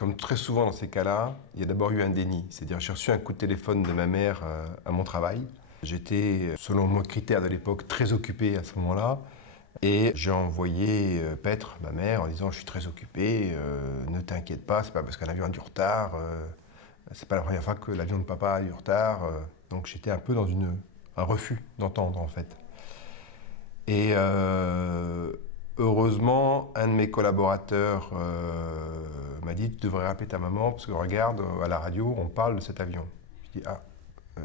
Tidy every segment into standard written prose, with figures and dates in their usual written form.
Comme très souvent dans ces cas-là, il y a d'abord eu un déni. C'est-à-dire j'ai reçu un coup de téléphone de ma mère à mon travail. J'étais, selon mon critère de l'époque, très occupé à ce moment-là. Et j'ai envoyé paître ma mère en disant « Je suis très occupé, ne t'inquiète pas, c'est pas parce qu'un avion a du retard, c'est pas la première fois que l'avion de papa a du retard. » Donc j'étais un peu dans un refus d'entendre en fait. Et heureusement, un de mes collaborateurs m'a dit « Tu devrais rappeler ta maman parce que regarde, à la radio, on parle de cet avion. » Je dis « Ah,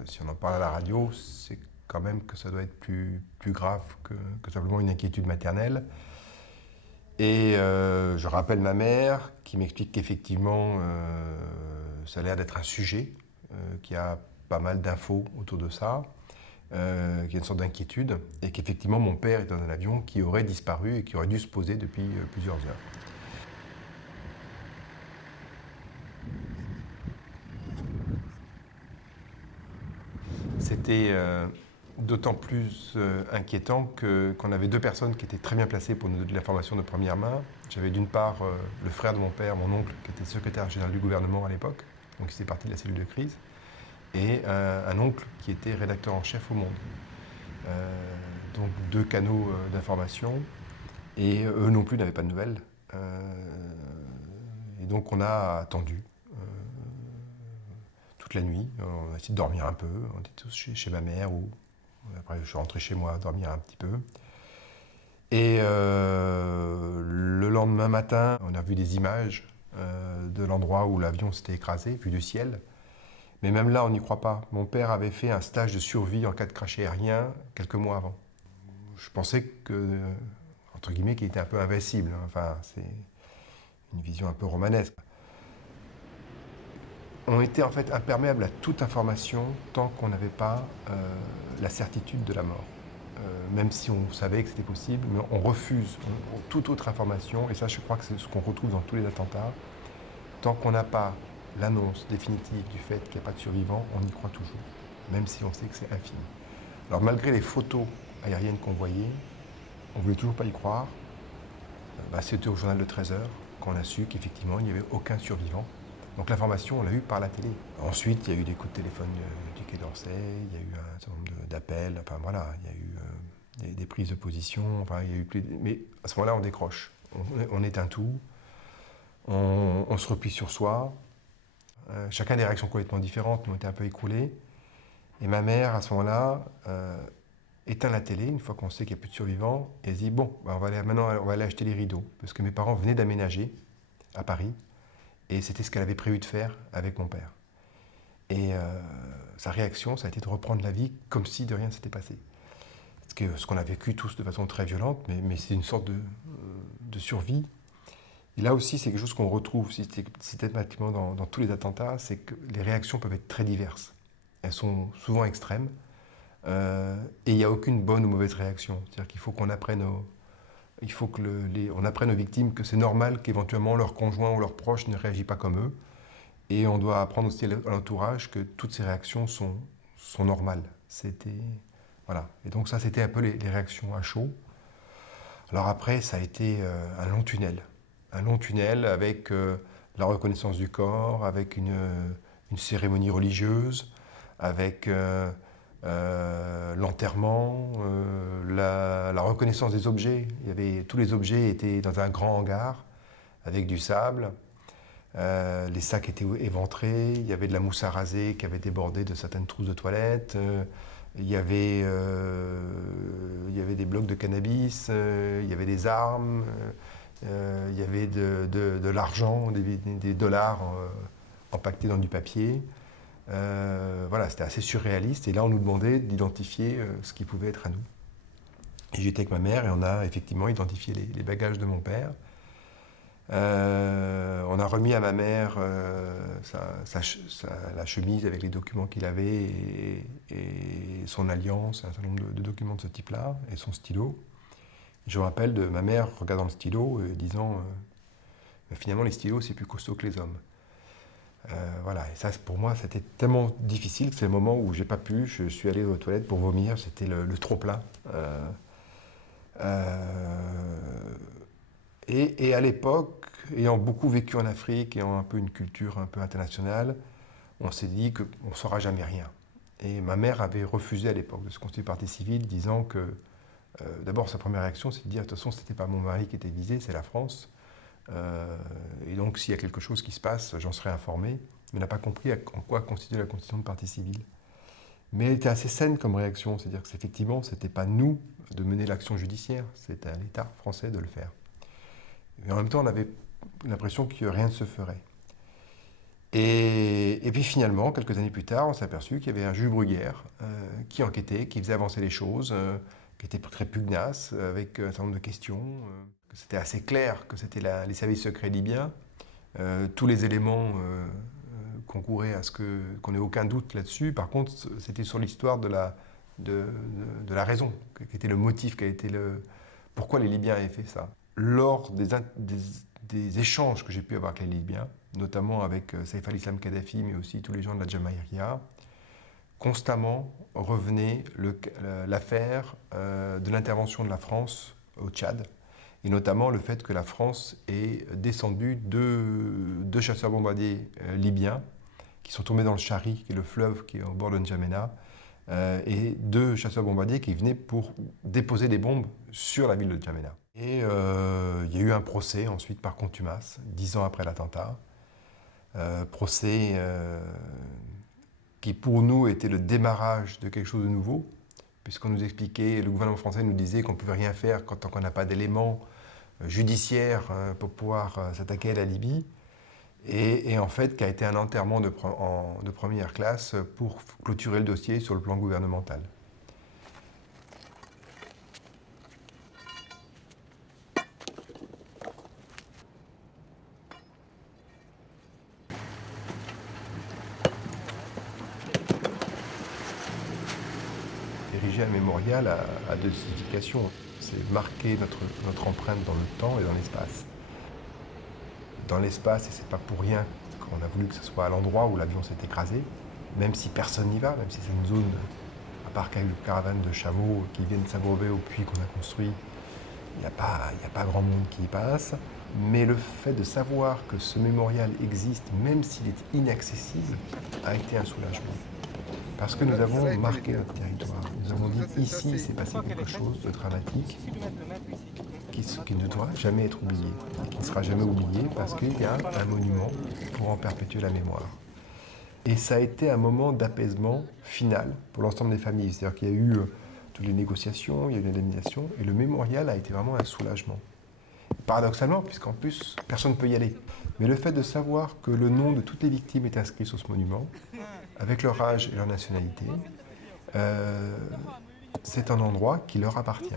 si on en parle à la radio, c'est quand même que ça doit être plus grave que simplement une inquiétude maternelle. » Et je rappelle ma mère qui m'explique qu'effectivement, ça a l'air d'être un sujet, qu'il y a pas mal d'infos autour de ça. Qu'il y a une sorte d'inquiétude, et qu'effectivement mon père est dans un avion qui aurait disparu et qui aurait dû se poser depuis plusieurs heures. C'était d'autant plus inquiétant qu'on avait deux personnes qui étaient très bien placées pour nous donner de l'information de première main. J'avais d'une part le frère de mon père, mon oncle, qui était secrétaire général du gouvernement à l'époque, donc il faisait partie de la cellule de crise, et un oncle qui était rédacteur en chef au Monde. Donc deux canaux d'information, et eux non plus n'avaient pas de nouvelles. Et donc on a attendu toute la nuit. On a essayé de dormir un peu. On était tous chez ma mère, ou après je suis rentré chez moi dormir un petit peu. Et le lendemain matin, on a vu des images de l'endroit où l'avion s'était écrasé, vue du ciel. Mais même là, on n'y croit pas. Mon père avait fait un stage de survie en cas de crash aérien quelques mois avant. Je pensais que, entre guillemets, qu'il était un peu invincible. Enfin, c'est une vision un peu romanesque. On était en fait imperméables à toute information tant qu'on n'avait pas la certitude de la mort. Même si on savait que c'était possible, mais on refuse toute autre information, et ça je crois que c'est ce qu'on retrouve dans tous les attentats. Tant qu'on n'a pas l'annonce définitive du fait qu'il n'y a pas de survivants, on y croit toujours, même si on sait que c'est infime. Alors malgré les photos aériennes qu'on voyait, on ne voulait toujours pas y croire. C'était au journal de 13 heures qu'on a su qu'effectivement il n'y avait aucun survivant. Donc l'information, on l'a eue par la télé. Ensuite, il y a eu des coups de téléphone du Quai d'Orsay, il y a eu un certain nombre d'appels, enfin voilà, il y a eu des prises de position, enfin il y a eu mais à ce moment-là, on décroche. On éteint tout, on se replie sur soi. Chacun a des réactions complètement différentes, nous on était un peu écroulés. Et ma mère, à ce moment-là, éteint la télé, une fois qu'on sait qu'il n'y a plus de survivants, et elle se dit, bon, maintenant on va aller acheter les rideaux, parce que mes parents venaient d'aménager à Paris, et c'était ce qu'elle avait prévu de faire avec mon père. Et sa réaction, ça a été de reprendre la vie comme si de rien ne s'était passé. Ce qu'on a vécu tous de façon très violente, mais c'est une sorte de survie. Et là aussi, c'est quelque chose qu'on retrouve systématiquement dans tous les attentats, c'est que les réactions peuvent être très diverses. Elles sont souvent extrêmes, et il n'y a aucune bonne ou mauvaise réaction. C'est-à-dire qu'il faut qu'on apprenne on apprenne aux victimes que c'est normal qu'éventuellement leur conjoint ou leur proche ne réagit pas comme eux. Et on doit apprendre aussi à l'entourage que toutes ces réactions sont normales. Voilà. Et donc ça, c'était un peu les réactions à chaud. Alors après, ça a été un long tunnel. Un long tunnel avec la reconnaissance du corps, avec une cérémonie religieuse, avec l'enterrement, la reconnaissance des objets. Tous les objets étaient dans un grand hangar avec du sable. Les sacs étaient éventrés, il y avait de la mousse à raser qui avait débordé de certaines trousses de toilettes, il y avait des blocs de cannabis, il y avait des armes, il y avait de l'argent, des dollars empaquetés dans du papier. Voilà, c'était assez surréaliste, et là on nous demandait d'identifier ce qui pouvait être à nous. Et j'étais avec ma mère et on a effectivement identifié les bagages de mon père. On a remis à ma mère la chemise avec les documents qu'il avait, et son alliance, un certain nombre de documents de ce type-là, et son stylo. Je me rappelle de ma mère regardant le stylo et disant finalement les stylos c'est plus costaud que les hommes. Voilà, et ça pour moi c'était tellement difficile que c'est le moment où j'ai pas pu, je suis allé aux toilettes pour vomir, c'était le trop-plein. Et à l'époque, ayant beaucoup vécu en Afrique, ayant un peu une culture un peu internationale, on s'est dit qu'on ne saura jamais rien. Et ma mère avait refusé à l'époque de se constituer partie civile, disant que, d'abord sa première réaction, c'est de dire, de toute façon, ce n'était pas mon mari qui était visé, c'est la France. Et donc, s'il y a quelque chose qui se passe, j'en serai informé. Mais n'a pas compris en quoi constituait la constitution de partie civile. Mais elle était assez saine comme réaction, c'est-à-dire que effectivement, ce n'était pas nous de mener l'action judiciaire, c'était à l'État français de le faire. Mais en même temps, on avait l'impression que rien ne se ferait. Et puis finalement, quelques années plus tard, on s'est aperçu qu'il y avait un juge Bruguière qui enquêtait, qui faisait avancer les choses, qui était très pugnace, avec un certain nombre de questions. C'était assez clair que c'était les services secrets libyens. Tous les éléments concouraient à ce qu'on n'ait aucun doute là-dessus. Par contre, c'était sur l'histoire de la raison, qui était le motif, pourquoi les Libyens avaient fait ça. Lors des échanges que j'ai pu avoir avec les Libyens, notamment avec Saïf al-Islam Kadhafi, mais aussi tous les gens de la Jamaïria, constamment revenait l'affaire de l'intervention de la France au Tchad, et notamment le fait que la France ait descendu deux chasseurs bombardiers libyens qui sont tombés dans le Chari, qui est le fleuve qui est au bord de N'Djamena, et deux chasseurs bombardiers qui venaient pour déposer des bombes sur la ville de N'Djamena. Et il y a eu un procès ensuite par contumace, 10 ans après l'attentat. Procès qui pour nous était le démarrage de quelque chose de nouveau, puisqu'on nous expliquait, le gouvernement français nous disait qu'on ne pouvait rien faire tant qu'on n'a pas d'éléments judiciaires pour pouvoir s'attaquer à la Libye. Et en fait, qui a été un enterrement de première classe pour clôturer le dossier sur le plan gouvernemental. Ériger un mémorial a deux significations. C'est marquer notre empreinte dans le temps et dans l'espace. Dans l'espace, et c'est pas pour rien qu'on a voulu que ce soit à l'endroit où l'avion s'est écrasé, même si personne n'y va, même si c'est une zone, à part quelques caravanes de chameaux qui viennent s'abreuver au puits qu'on a construit, il n'y a pas grand monde qui y passe. Mais le fait de savoir que ce mémorial existe, même s'il est inaccessible, a été un soulagement. Parce que nous avons marqué notre territoire. Nous avons dit ici, il s'est passé quelque chose de dramatique qui ne doit jamais être oublié, et qui ne sera jamais oublié parce qu'il y a un monument pour en perpétuer la mémoire. Et ça a été un moment d'apaisement final pour l'ensemble des familles. C'est-à-dire qu'il y a eu toutes les négociations, il y a eu l'indemnisation, et le mémorial a été vraiment un soulagement. Paradoxalement, puisqu'en plus, personne ne peut y aller. Mais le fait de savoir que le nom de toutes les victimes est inscrit sur ce monument, avec leur âge et leur nationalité, c'est un endroit qui leur appartient.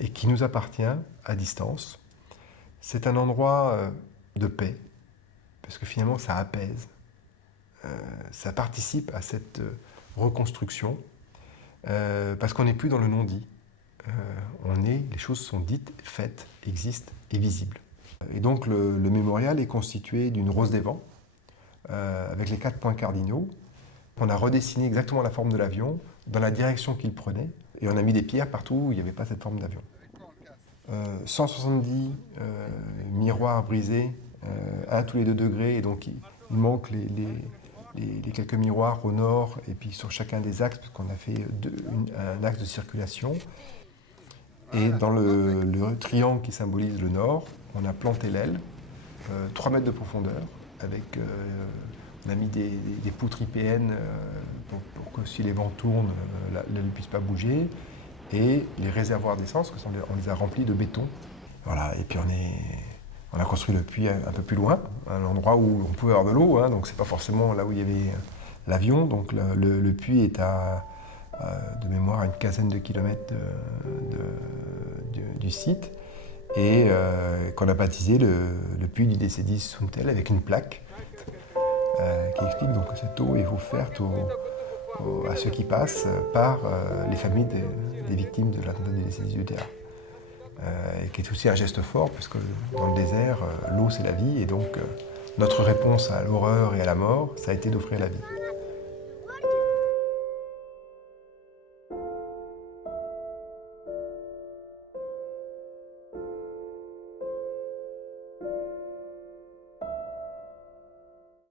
Et qui nous appartient à distance. C'est un endroit de paix, parce que finalement ça apaise, ça participe à cette reconstruction, parce qu'on n'est plus dans le non-dit. Les choses sont dites, faites, existent et visibles. Et donc le mémorial est constitué d'une rose des vents, avec les 4 points cardinaux. On a redessiné exactement la forme de l'avion, dans la direction qu'il prenait, et on a mis des pierres partout où il n'y avait pas cette forme d'avion. 170 miroirs brisés, à tous les 2 degrés, et donc il manque les quelques miroirs au nord, et puis sur chacun des axes, parce qu'on a fait un axe de circulation. Et dans le triangle qui symbolise le nord, on a planté l'aile, 3 mètres de profondeur, avec on a mis des poutres IPN pour que si les vents tournent, l'aile ne puisse pas bouger. Et les réservoirs d'essence, on les a remplis de béton. Voilà, et puis on a construit le puits un peu plus loin, à un endroit où on pouvait avoir de l'eau, hein, donc c'est pas forcément là où il y avait l'avion. Donc le puits est de mémoire à une quinzaine de kilomètres du site, et qu'on a baptisé le puits du DC-10 Sountel avec une plaque qui explique donc que cette eau est offerte à ceux qui passent par les familles des victimes de l'attentat du DC-10 UTA. Et qui est aussi un geste fort, parce que dans le désert, l'eau c'est la vie, et donc notre réponse à l'horreur et à la mort, ça a été d'offrir la vie.